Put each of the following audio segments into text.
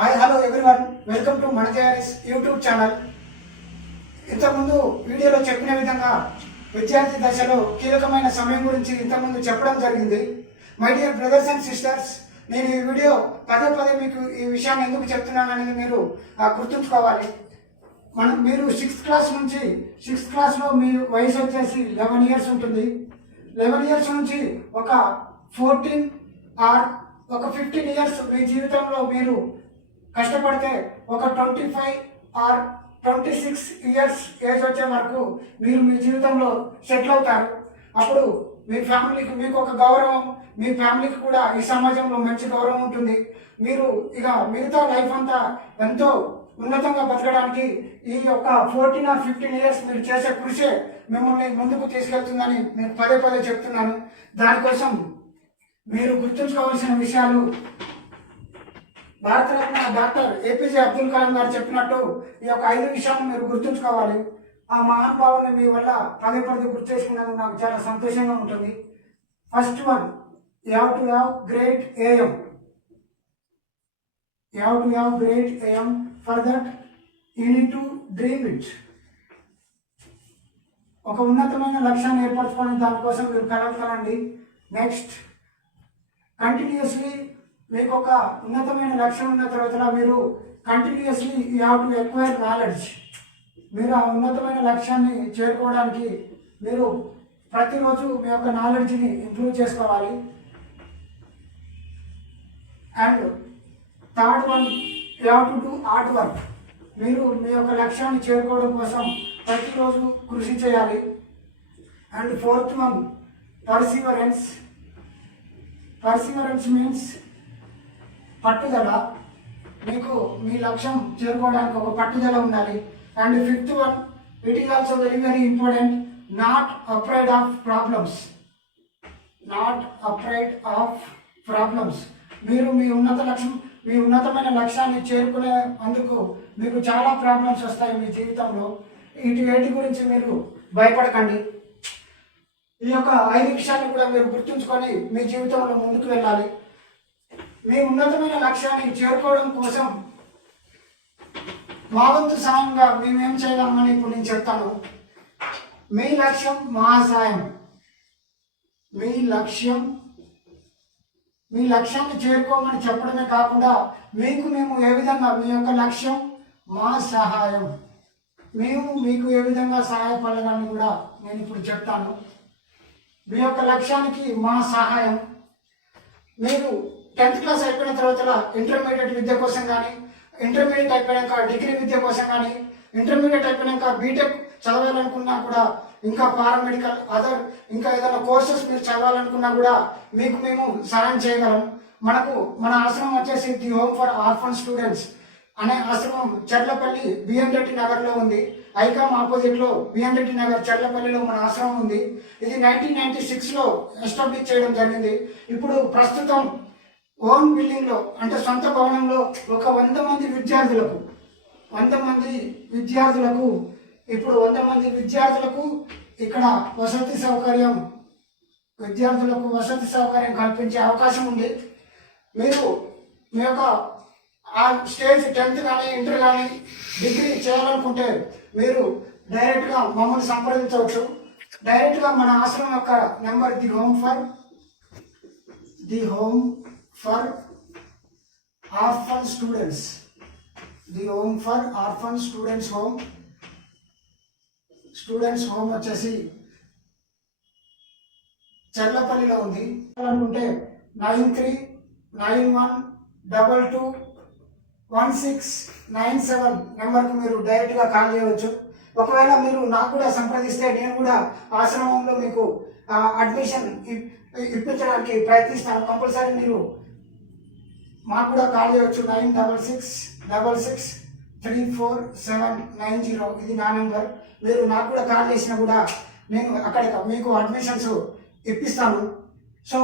Hi hello everyone, welcome to మన JRS YouTube channel. ఇంతకుముందు వీడియోలో చెప్పిన విధంగా విద్యార్థి దశలో కీలకమైన సమయం గురించి ఇంతకుముందు చెప్పడం జరిగింది. My dear brothers and sisters, నేను ఈ వీడియో పదే పదే మీకు ఈ విషయాన్ని ఎందుకు చెప్తున్నాను అనేది మీరు గుర్తుంచుకోవాలి. మీరు సిక్స్త్ క్లాస్లో మీ వయసు వచ్చేసి 11 ఇయర్స్ ఉంటుంది. 11 ఇయర్స్ నుంచి ఒక 14 ఆర్ ఒక 15 ఇయర్స్ మీ జీవితంలో మీరు కష్టపడితే ఒక 25 ఆర్ 26 ఇయర్స్ ఏజ్ వచ్చే వరకు మీరు మీ జీవితంలో సెటిల్ అవుతారు. అప్పుడు మీ ఫ్యామిలీకి మీకు ఒక గౌరవం, మీ ఫ్యామిలీకి కూడా ఈ సమాజంలో మంచి గౌరవం ఉంటుంది. మీరు ఇక మిగతా లైఫ్ అంతా ఎంతో ఉన్నతంగా బతకడానికి ఈ యొక్క 14 ఆర్ 15 ఇయర్స్ మీరు చేసే కృషి మిమ్మల్ని ముందుకు తీసుకెళ్తుందని నేను పదే పదే చెప్తున్నాను. దానికోసం మీరు గుర్తుంచుకోవాల్సిన విషయాలు, భారతరత్న డాక్టర్ ఏపీజే అబ్దుల్ కలాం గారు చెప్పినట్టు ఈ యొక్క 5 విషయాలను మీరు గుర్తుంచుకోవాలి. ఆ మహానుభావుని మీ వల్ల పదే పదే గుర్తు చేసుకున్నందుకు నాకు చాలా సంతోషంగా ఉంటుంది. First one, you have to have great aim. You have to have great aim. For that you need to dream it. ఒక ఉన్నతమైన లక్ష్యాన్ని ఏర్పరచుకొని దానికోసం మీరు కలండి. నెక్స్ట్, కంటిన్యూస్లీ మీకు ఒక ఉన్నతమైన లక్ష్యం ఉన్న తర్వాత మీరు continuously you have to acquire knowledge. మీరు ఆ ఉన్నతమైన లక్ష్యాన్ని చేరుకోవడానికి మీరు ప్రతిరోజు మీ యొక్క నాలెడ్జ్ని ఇంప్రూవ్ చేసుకోవాలి. And third one, you have to do hard work. మీరు మీ యొక్క లక్ష్యాన్ని చేరుకోవడం కోసం ప్రతిరోజు కృషి చేయాలి. And fourth one, Perseverance. Perseverance means పట్టుదల. మీకు మీ లక్ష్యం చేరుకోవడానికి ఒక పట్టుదల ఉండాలి. And fifth one, it is also very very important, not afraid of problems. Not afraid of problems. మీరు మీ ఉన్నతమైన లక్ష్యాన్ని చేరుకునే అందుకు మీకు చాలా ప్రాబ్లమ్స్ వస్తాయి మీ జీవితంలో. వీటి గురించి మీరు భయపడకండి. ఈ యొక్క 5 విషయాన్ని కూడా మీరు గుర్తుంచుకొని మీ జీవితంలో ముందుకు వెళ్ళాలి. మీ ఉన్నతమైన లక్ష్యాన్ని చేరుకోవడం కోసం మా వంతు సాయంగా మేమేం చేయగలమని ఇప్పుడు నేను చెప్తాను. మీ లక్ష్యం మా సాయం. మీ లక్ష్యాన్ని చేరుకోమని చెప్పడమే కాకుండా మేము ఏ విధంగా మీ యొక్క లక్ష్యం మా సహాయం, మేము మీకు ఏ విధంగా సహాయపడగలని కూడా నేను ఇప్పుడు చెప్తాను. మీ యొక్క లక్ష్యానికి మా సహాయం. మీరు 10th క్లాస్ అయిపోయిన తర్వాత ఇంటర్మీడియట్ విద్య కోసం కానీ, ఇంటర్మీడియట్ అయిపోయాక డిగ్రీ విద్య కోసం కానీ, ఇంటర్మీడియట్ అయిపోయాక బీటెక్ చదవాలనుకున్నా కూడా, ఇంకా పారామెడికల్ ఇంకా ఏదైనా కోర్సెస్ మీరు చదవాలనుకున్నా కూడా మేము సహాయం చేయగలం. మన ఆశ్రమం వచ్చేసి the home for orphan students అనే ఆశ్రమం చర్లపల్లి బిఎన్ రెడ్డి నగర్లో ఉంది. ఐకామ్ ఆపోజిట్లో బిఎన్ రెడ్డి నగర్ చర్లపల్లిలో మన ఆశ్రమం ఉంది. ఇది 1996లో ఎస్టాబ్లిష్ చేయడం జరిగింది. ఇప్పుడు ప్రస్తుతం ఓన్ బిల్డింగ్లో, అంటే సొంత భవనంలో ఒక 100 మంది విద్యార్థులకు ఇప్పుడు 100 మంది విద్యార్థులకు ఇక్కడ వసతి సౌకర్యం కల్పించే అవకాశం ఉంది. మీరు మీ యొక్క ఆ స్టేజ్ 10th కానీ, ఇంటర్ కానీ, డిగ్రీ చేయాలనుకుంటే మీరు డైరెక్ట్గా మమ్మల్ని సంప్రదించవచ్చు. డైరెక్ట్గా మన ఆశ్రమం యొక్క number the home for orphan students. The home for orphan students home వచ్చేసి చర్లపల్లిలో ఉంది. అనుకుంటే 9391221697 నెంబర్కు మీరు డైరెక్ట్గా కాల్ చేయవచ్చు. ఒకవేళ మీరు నాకు కూడా సంప్రదిస్తే నేను కూడా ఆశ్రమంలో మీకు అడ్మిషన్ ఇప్పించడానికి ప్రయత్నిస్తాను. కంపల్సరీ మీరు మాకు కూడా కాల్ చేయవచ్చు. 9666344790 ఇది నా నెంబర్. మీరు నాకు కూడా కాల్ చేసినా కూడా నేను అక్కడ మీకు అడ్మిషన్స్ ఇప్పిస్తాను. సో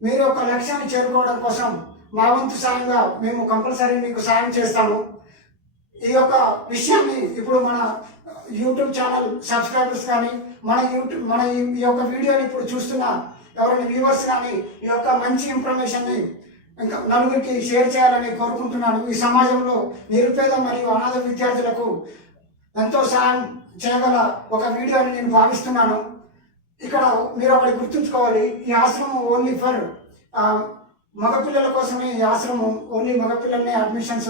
మీరు ఒక లక్ష్యాన్ని చేరుకోవడం కోసం మా వంతు సాయంగా మేము కంపల్సరీ మీకు సాయం చేస్తాము. ఈ యొక్క విషయాన్ని ఇప్పుడు మన యూట్యూబ్ ఛానల్ సబ్స్క్రైబర్స్ కానీ, మన ఈ యొక్క వీడియోని ఇప్పుడు చూస్తున్న ఎవరైనా వ్యూవర్స్ కానీ ఈ యొక్క మంచి ఇన్ఫర్మేషన్ని ఇంకా నలుగురికి షేర్ చేయాలని కోరుకుంటున్నాను. ఈ సమాజంలో నిరుపేద మరియు అనాథ విద్యార్థులకు ఎంతో సాయం చేయగల ఒక వీడియో అని నేను భావిస్తున్నాను. ఇక్కడ మీరు ఒకటి గుర్తుంచుకోవాలి, ఈ ఆశ్రమం ఓన్లీ ఫర్ మగపిల్లల కోసమే. ఈ ఆశ్రమం ఓన్లీ మగపిల్లల్ని అడ్మిషన్స్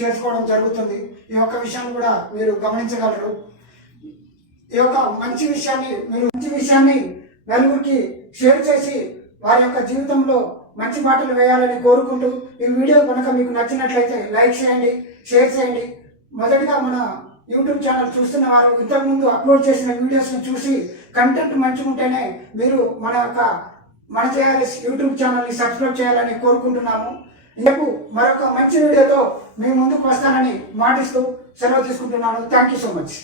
చేసుకోవడం జరుగుతుంది. ఈ యొక్క విషయాన్ని కూడా మీరు గమనించగలరు. ఈ యొక్క మంచి విషయాన్ని నలుగురికి షేర్ చేసి వారి యొక్క జీవితంలో మంచి మాటలు వేయాలని కోరుకుంటూ, ఈ వీడియో కనుక మీకు నచ్చినట్లయితే లైక్ చేయండి, షేర్ చేయండి. మొదటిగా మన యూట్యూబ్ ఛానల్ చూస్తున్న వారు ఇంతకుముందు అప్లోడ్ చేసిన వీడియోస్ని చూసి కంటెంట్ మంచిగా ఉంటేనే మీరు మన జేఆర్ఎస్ యూట్యూబ్ ఛానల్ని సబ్స్క్రైబ్ చేయాలని కోరుకుంటున్నాము. రేపు మరొక మంచి వీడియోతో మీ ముందుకు వస్తానని మాటిస్తూ సెలవు తీసుకుంటున్నాను. Thank you so much.